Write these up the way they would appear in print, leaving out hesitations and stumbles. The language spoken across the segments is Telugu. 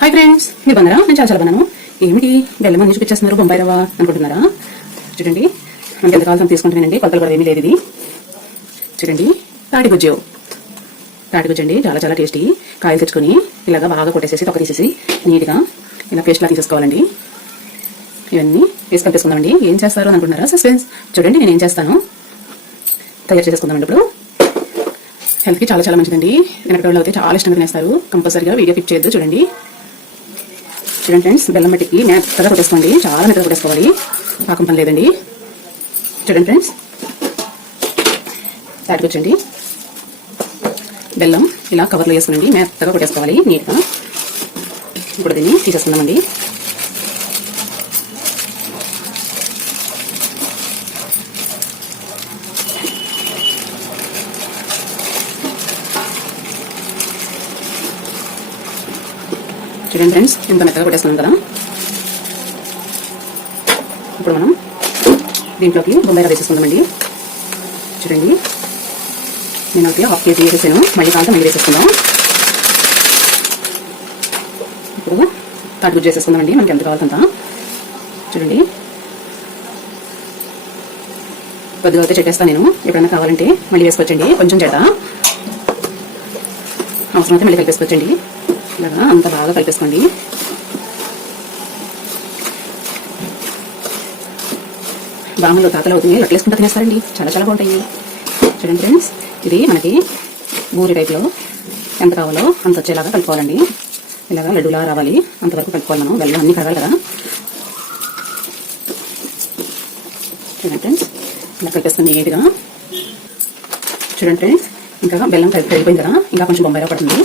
హాయ్ ఫ్రెండ్స్, మీరు బాగున్నారా? నేను చాలా బాగున్నాను. ఏమిటి బెల్లం అన్ని చూపించేస్తున్నారు, బొంబాయి రవ్వ అనుకుంటున్నారా? చూడండి, మనకి ఎంత కావాల్సిన తీసుకుంటానండి. కొలతలు కూడా ఏమీ లేదు. ఇది చూడండి, తాటి గుజ్జు అండి, చాలా చాలా టేస్టీ. కాయలు తెచ్చుకొని ఇలాగా బాగా కొట్టేసేసి తొక్క తీసేసి నీట్గా ఇలా పేస్ట్లా తీసేసుకోవాలండి. ఇవన్నీ వేసి కలిపేసుకుందామండి. ఏం చేస్తారు అని అనుకుంటున్నారా? సస్పెన్స్. చూడండి, నేను ఏం చేస్తాను తయారు చేసేసుకుందామండి. ఇప్పుడు హెల్త్కి చాలా చాలా మంచిదండి. వెనకటోళ్ళు అయితే చాలా ఇష్టంగా తినేస్తారు. కంపల్సరీగా వీడియో క్లిక్ చేయొద్దు. చూడండి ఫ్రెండ్స్, బెల్లం మట్టికి మెత్తగా కొట్టేసుకోండి. చాలా మెత్తగా కొట్టేసుకోవాలి, పాకం పని లేదండి. చూడండి ఫ్రెండ్స్, తాటికొచ్చండి బెల్లం ఇలా కవర్లో వేసుకోండి. మెత్తగా కొట్టేసుకోవాలి నీట్గా. ఇప్పుడు దీన్ని తీసేసుకుందామండి. చూడండి ఫ్రెండ్స్, ఎంత మెత్తగా కొట్టేసుకున్నాం కదా. ఇప్పుడు మనం దీంట్లోకి బొంబాయి రవ్వ వేసేసుకుందామండి. చూడండి, నేను అయితే 1/2 kg వేసేసాను. మళ్ళీ కాంత మళ్ళీ వేసేసుకుందాం. ఇప్పుడు తాటి గుజ్జు వేసేసుకుందామండి. మనకి ఎంత కావాలంత. చూడండి, కొద్దిగా అయితే చెప్పేస్తాను నేను. ఎప్పుడైనా కావాలంటే మళ్ళీ వేసుకోవచ్చండి. కొంచెం చేద్దాం, అవసరం అయితే మళ్ళీ కలిపేసుకోవచ్చండి. ఇలాగా అంత బాగా కలిపేసుకోండి. బాములు తాతలు అవుతుంది, లట్లేసుకుంటూ తినేస్తారండి. చాలా చాలా బాగుంటాయి. చూడండి ఫ్రెండ్స్, ఇది మనకి బూరి టైప్లో ఎంత కావాలో అంత వచ్చేలాగా కలుపుకోవాలండి. ఇలాగా లడ్డూలా రావాలి అంతవరకు కలుపుకోవాలి మనం. బెల్లం అన్నీ కలగాలి కదా. చూడండి ఫ్రెండ్స్, ఇలా కలిపేసుకుని నీట్గా. చూడండి ఫ్రెండ్స్, ఇంకా బెల్లం కలిపిపోయింది కదా. ఇంకా కొంచెం బొంబాయి రవ్వ పడుతుంది.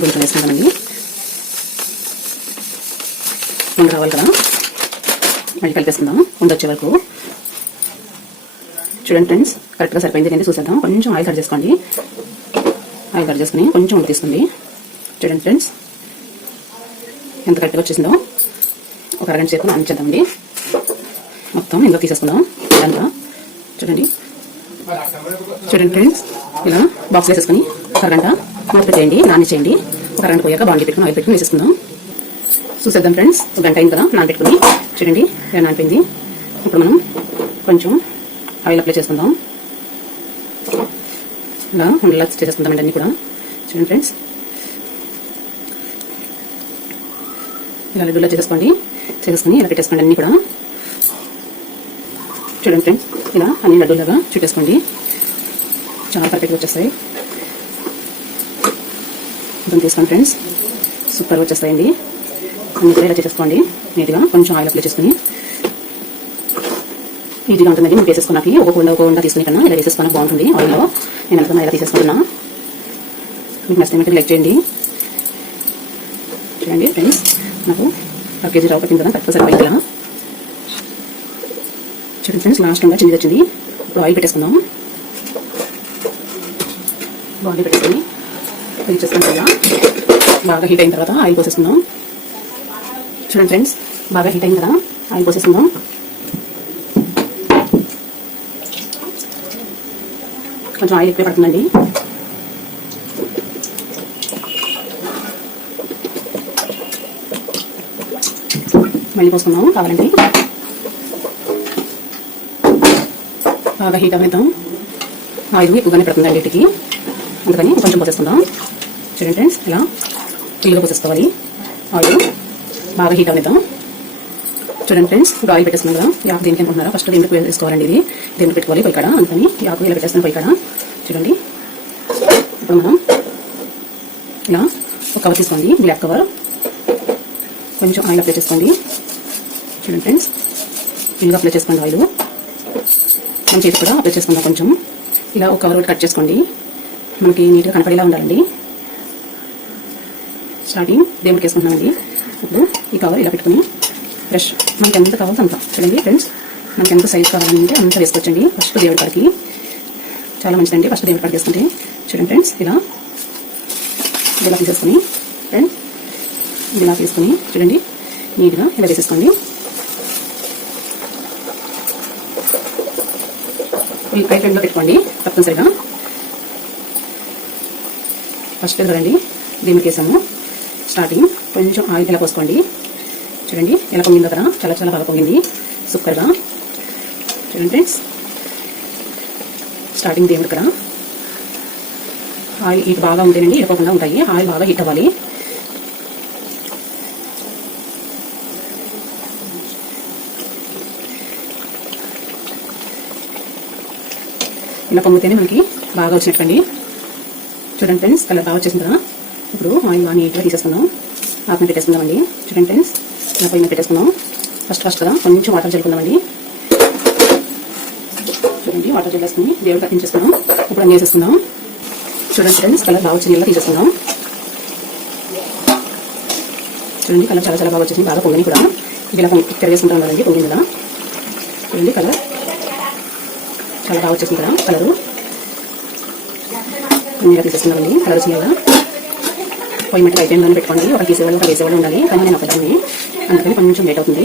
గుంటలు వేసుకుంటామండి. ఉండ రావాలి కదా, మళ్ళీ కలిపేసుకుందాం ఉండొచ్చే వరకు. చూడండి ఫ్రెండ్స్, కరెక్ట్గా సరిపోయింది. నేను చూసేద్దాం. కొంచెం ఆయిల్ కట్ చేసుకోండి. ఆయిల్ కట్ చేసుకుని కొంచెం ఉండ తీసుకోండి. చూడండి ఫ్రెండ్స్, ఎంత కరెక్ట్గా వచ్చేసిందో. ఒక అరగంట సేపు నానించేద్దామండి. మొత్తం ఇందులో తీసేసుకుందాం ఇదంతా. చూడండి ఫ్రెండ్స్, ఇలా బాక్స్ వేసేసుకుని ఒక అరగంట మూత పెట్టేయండి, నానిచేయండి. ఒక అరగంట పోయాక బాండి పెట్టుకుని ఆయిల్ పెట్టుకుని వేసేసుకుందాం. చూసేద్దాం ఫ్రెండ్స్, ఒక గంట అయింది కదా నానబెట్టుకుని. చూడండి, ఇలా నానిపోయింది. ఇప్పుడు మనం కొంచెం ఆయిల్ అప్లై చేసుకుందాం. ఇలా ఉండలా చేసేసుకుందామండి అన్నీ కూడా. చూడండి ఫ్రెండ్స్, ఇలా లడ్డూలా చేసుకుని ఇలా పెట్టేసుకోండి అన్నీ కూడా. చూడండి ఫ్రెండ్స్, ఇలా అన్ని లడ్డూలాగా చుట్టేసుకోండి. చాలా పర్ఫెక్ట్గా వచ్చేస్తాయి. కొంచెం తీసుకోండి ఫ్రెండ్స్, సూపర్గా వచ్చేస్తాయండి. అన్ని కూడా ఇలా చేసేసుకోండి నీట్గా. కొంచెం ఆయిల్ అప్లై చేసుకుని ఈజీగా ఉంటుందండి. మీరు వేసేసుకున్నాకి ఒక ఉండ తీసుకుని కన్నా ఇలా వేసేసుకున్నా బాగుంటుంది. ఆయిల్లో నేను అనుకున్నా ఇలా తీసేసుకుంటున్నా. మీకు నచ్చితే లైక్ చేయండి. చూడండి ఫ్రెండ్స్, నాకు 1 kg రవ్వ పట్టింది కదా, కరెక్ట్గా సరిపోయింది కదా. చూడండి ఫ్రెండ్స్, లాస్ట్ ఉండా చిన్నది వచ్చింది. ఇప్పుడు ఆయిల్ పెట్టేసుకుందాం. బాగా పెట్టేసుకుని ఇది చేసుకుంటాం కదా. బాగా హీట్ అయిన తర్వాత ఆయిల్ పోసేసుకుందాం. చూడండి ఫ్రెండ్స్, బాగా హీట్ అయింది కదా, ఆయిల్ పోసేసుకుందాం. కొంచెం ఆయిల్ ఎక్కువ పడుతుందండి. మళ్ళీ పోసుకుందాం కావాలండి. బాగా హీట్ అవనిద్దాం. ఆయిల్ ఎక్కువగానే పడుతుందండి వీటికి, అందుకని కొంచెం పోసేసుకుందాం. చూడండి ఫ్రెండ్స్, ఇలా ఫుల్గా పోసేసుకోవాలి. ఆయిల్ బాగా హీట్ అవనిద్దాం. చూడండి ఫ్రెండ్స్, ఇప్పుడు ఆయిల్ పెట్టేస్తున్నాం కదా. యాకు దేనికి అనుకుంటున్నారా? ఫస్ట్ దీనికి వేసుకోవాలండి. ఇది దీనికి పెట్టుకోవాలి పొయ్యి కాడ, అందుకని యాకు ఇలా పెట్టేస్తాను పొయ్యి కాడ. చూడండి, ఇప్పుడు మనం ఇలా ఒక కవర్ తీసుకోండి, బ్లాక్ కవర్. కొంచెం ఆయిల్ అప్లై చేసుకోండి. చూడండి ఫ్రెండ్స్, ఫుల్గా అప్లై చేసుకోండి ఆయిల్. మన చేతి కూడా అప్లై చేసుకుందాం. కొంచెం ఇలా ఒక కవర్ ఒకటి కట్ చేసుకోండి. మనకి నీట్గా కనపడేలా ఉండాలండి. స్టార్టింగ్ దేవుడికి వేసుకుంటున్నామండి. ఇప్పుడు ఈ కవర్ ఇలా పెట్టుకుని బ్రష్ మనకి ఎంత కావాలో అంత. చూడండి ఫ్రెండ్స్, మనకి ఎంత సైజ్ కావాలంటే అంత వేసుకోవచ్చండి. ఫస్ట్ దేవుడి కాడికి చాలా మంచిదండి. ఫస్ట్ దేవుడి కాడికి వేసుకుంటే చూడండి ఫ్రెండ్స్, ఇలా తీసేసుకొని ఫ్రెండ్స్ ఇలా తీసుకొని చూడండి నీట్గా ఇలా వేసేసుకోండి. ఈ ఫ్రై ఫ్లేమ్లో పెట్టుకోండి తప్పనిసరిగా. ఫస్ట్ కదండి దీనికి వేసాము. స్టార్టింగ్ కొంచెం ఆయిల్ ఇలా పోసుకోండి. చూడండి ఎలా పొంగిందో కదా, చాలా చాలా బాగా పొంగింది సూపర్గా. చూడండి ఫ్రెండ్స్, స్టార్టింగ్ దేవుడి కదా ఆయిల్ హీట్ బాగా ఉంటేనండి ఇరగకుండా ఉంటాయి. ఆయిల్ బాగా హీట్ అవ్వాలి. ఇలా పొంగితేనే మనకి బాగా వచ్చినట్టండి. చూడండి ఫ్రెండ్స్, కలర్ బాగా వచ్చేసింది కదా. ఇప్పుడు ఆయిల్ బాగా నీట్గా తీసేసుకుందాం. ఆకుని పెట్టేసుకుందామండి. చూడండి ఫ్రెండ్స్, ఇలా పొయ్యి పెట్టేసుకుందాం. ఫస్ట్ కదా కొంచెం వాటర్ చల్లుకుందామండి. చూడండి వాటర్ చల్లేసుకుని దేవుడు కట్టించేసుకుందాం. ఇప్పుడు అన్నీ వేసేసుకుందాం. చూడండి ఫ్రెండ్స్, కలర్ బాగా వచ్చి నీళ్ళ తీసేసుకుందాం. చూడండి కలర్ చాలా చాలా బాగా వచ్చేసింది. బాగా పొంగని కూడా ఇలా తిరిగేసుకుంటాం కదండి పొంగింది కదా. చూడండి కలర్ చాలా బాగా వచ్చేసింది కదా. కలరు నీళ్ళ తీసేసుకుందామండి. కలర్ వచ్చింది కదా. పొయ్యి మట్టి అయిపోయిందని పెట్టుకోండి. ఒక తీసేవాళ్ళు ఒక వేసేవాళ్ళు ఉండాలి. కానీ నేను ఒకదాన్ని, అందుకని కొంచెం లేట్ అవుతుంది.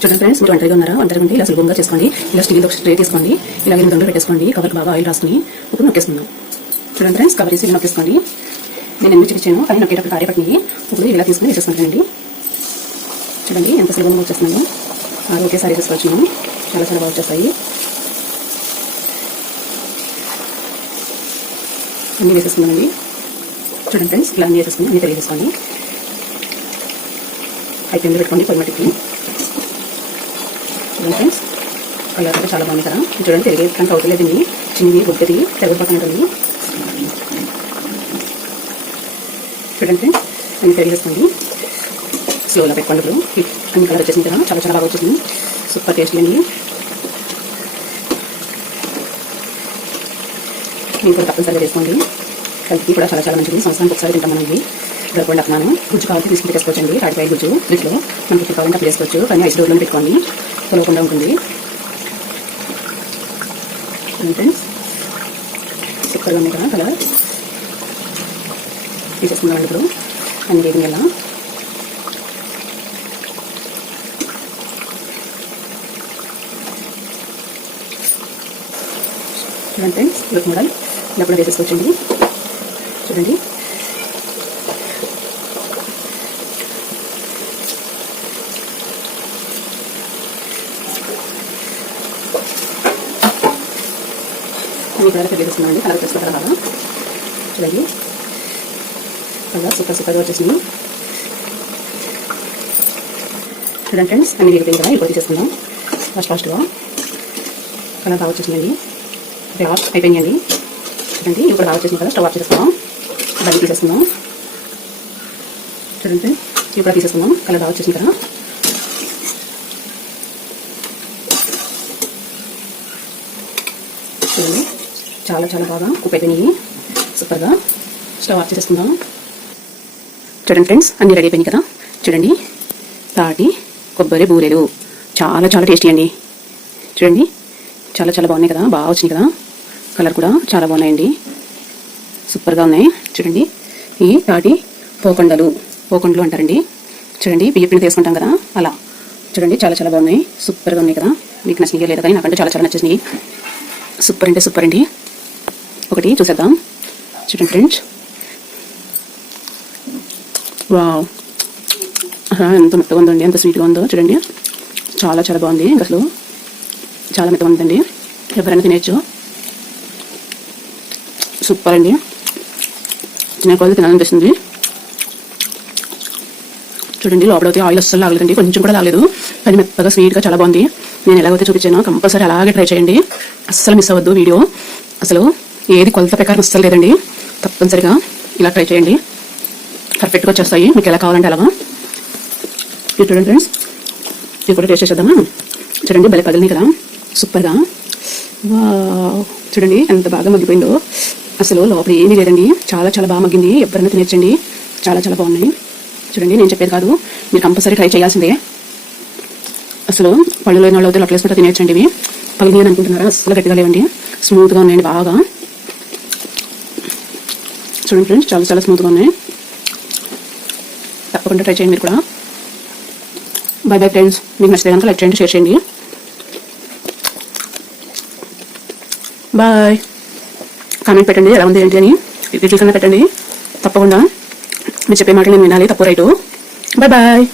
చూడండి ఫ్రెండ్స్, మీరు ఒంటరిగా ఉన్నారా? ఒంటరిగా ఉంటే ఇలా సులభంగా చేసుకోండి. ఇలా స్టీల్ ఒక ట్రే తీసుకోండి. ఇలా రెండు దండలు పెట్టేసుకోండి. కవర్కి బాగా ఆయిల్ రాసుకుని ఇప్పుడు నొక్కేసుకుందాం. చూడండి ఫ్రెండ్స్, కవర్ తీసి నొక్కేసుకోండి. నేను ఎందుకు చూపించాను కానీ నొక్కేటప్పుడు కారే పట్టినవి. ఇప్పుడు ఇలా తీసుకుని వేసేసుకుంటానండి. చూడండి ఎంత సులభంగా వచ్చేస్తున్నాను. అది ఒకేసారి వేసేసుకోవచ్చు. చాలా చాలా బాగా వచ్చేస్తాయి. అన్నీ వేసేసుకుందామండి. చూడండి ఫ్రెండ్స్, ఇలా అన్నీ వేసేసుకుని అన్నీ తెలియజేసుకోండి. అయిపోయింది పెట్టుకోండి పొయ్యి మట్టికి. చూడండి ఫ్రెండ్స్, కలర్ అయితే చాలా బాగుంది కదా. చూడండి తిరిగేటంత అవుతలేదు. చిన్నది గుడ్డది తెగపడుతుంది. చూడండి ఫ్రెండ్స్, అన్ని తెలియజేసుకోండి. స్లోగా పెట్టుకోండి. ఇప్పుడు అన్ని కలర్ వచ్చేసింది కదా, చాలా చాలా బాగా వచ్చేసింది. సూపర్ టేస్టీ అండి. మీరు కూడా తప్పనిసరిగా వేసుకోండి. హెల్త్కి కూడా చాలా చాలా మంచిది. సంవత్సరానికి ఒకసారి తింటాం మనం. ఇవి దొరకండి అన్నాను. గుజ్జు కావాలంటే తీసుకుని పెట్టేసుకోవచ్చండి. తాటికాయ గుజ్జు ఫ్రిడ్జ్లో మనకి ఇప్పుడు కావాలంటే అప్పుడు వేసుకోవచ్చు. కానీ ఐస్ డోర్లో పెట్టుకోండి, తొలగకుండా ఉంటుంది. ఫ్రెండ్స్, సూపర్గా ఉంది కదా కలర్. తీసేసుకుందామండి ఇప్పుడు అన్ని వేడి ఎలా. చూడండి ఫ్రెండ్స్, ఇదొక మోడల్ ఇలా కూడా వేసేసుకోవచ్చండి. చూడండి అన్ని కలర్ వేసేస్తున్నామండి. కలర్ వేసుకుంటారా బాగా. చూడండి కలర్ సూపర్ సూపర్గా వచ్చేసింది. చూడండి ఫ్రెండ్స్, అన్ని వేగిపోయింది కదా. ఇప్పుడు తీసేసుకుందాం. ఫాస్ట్గా కలర్ బాగా వచ్చేసిందండి. లాస్ట్ అయిపోయిందండి. చూడండి ఇప్పుడు బాగా వచ్చేసింది కదా. స్టవ్ ఆఫ్ చేసుకుందాం. బయట తీసేసుకుందాం. చూడండి ఇప్పుడు తీసేసుకుందాం. కలర్ బాగా వచ్చేసింది కదా. చూడండి చాలా చాలా బాగా కుక్ అయిపోయినాయి సూపర్గా. స్టవ్ ఆఫ్ చేసుకుందాం. చూడండి ఫ్రెండ్స్, అన్నీ రెడీ అయిపోయినాయి కదా. చూడండి తాటి కొబ్బరి బూరెలు చాలా చాలా టేస్టీ అండి. చూడండి చాలా చాలా బాగున్నాయి కదా. బాగా వచ్చినాయి కదా. కలర్ కూడా చాలా బాగున్నాయండి. సూపర్గా ఉన్నాయి. చూడండి ఈ తాటి పోకొండలు అంటారండి. చూడండి బియ్య పిండి తీసుకుంటాం కదా అలా. చూడండి చాలా చాలా బాగున్నాయి. సూపర్గా ఉన్నాయి కదా. మీకు నచ్చినాయి లేదా కానీ నాకంటే చాలా చాలా నచ్చేసినాయి. సూపర్ అంటే సూపర్ అండి. ఒకటి చూసేద్దాం. చూడండి ఫ్రెండ్స్, వావ్, ఎంత మెత్తగా ఉందండి, ఎంత స్వీట్గా ఉందో. చూడండి చాలా చాలా బాగుంది. అసలు చాలా మెత్తగా ఉందండి. ఎవరైనా తినేయచ్చు. సూపర్ అండి. తినే కొద్ది తినాలనిపిస్తుంది. చూడండి లోపలైతే ఆయిల్ అస్సలు లాగలేదండి, కొంచెం కూడా లాగలేదు. కానీ మెత్తగా స్వీట్గా చాలా బాగుంది. నేను ఎలాగైతే చూపించానో కంపల్సరీ అలాగే ట్రై చేయండి. అస్సలు మిస్ అవ్వద్దు వీడియో. అసలు ఏది కొలత ప్రకారం అస్సలు లేదండి. తప్పనిసరిగా ఇలా ట్రై చేయండి. పర్ఫెక్ట్గా వచ్చేస్తాయి. మీకు ఎలా కావాలంటే అలాగా. చూడండి ఫ్రెండ్స్, ఇది కూడా టేస్ట్ చేసేద్దామా. చూడండి భలే పగిలినాయి కదా సూపర్గా. వావ్, చూడండి ఎంత బాగా మగ్గిపోయిందో. అసలు లోపల ఏమీ లేదండి. చాలా చాలా బాగా మగ్గింది. ఎవరైనా తినేచ్చండి. చాలా చాలా బాగున్నాయి. చూడండి నేను చెప్పేది కాదు, మీరు కంపల్సరీ ట్రై చేయాల్సిందే. అసలు పళ్ళు లేని వాళ్ళు అయితే లొట్టలు వేసుకుంటే తినేయచ్చండి. ఇవి పగిలి అని అనుకుంటున్నారా? అసలు గట్టిగా లేవండి, స్మూత్గా ఉన్నాయండి బాగా. చూడండి ఫ్రెండ్స్, చాలా చాలా స్మూత్గా ఉన్నాయి. తప్పకుండా ట్రై చేయండి మీరు కూడా. Bye bye friends. మీకు నచ్చితే కనుక లైక్ చేయండి, షేర్ చేయండి. బాయ్. కామెంట్ పెట్టండి ఎలా ఉంది ఏంటి అని, రివ్యూ కన్నా పెట్టండి తప్పకుండా. మీరు చెప్పే మాట నేను వినాలి, తప్పు రైటు. Bye bye.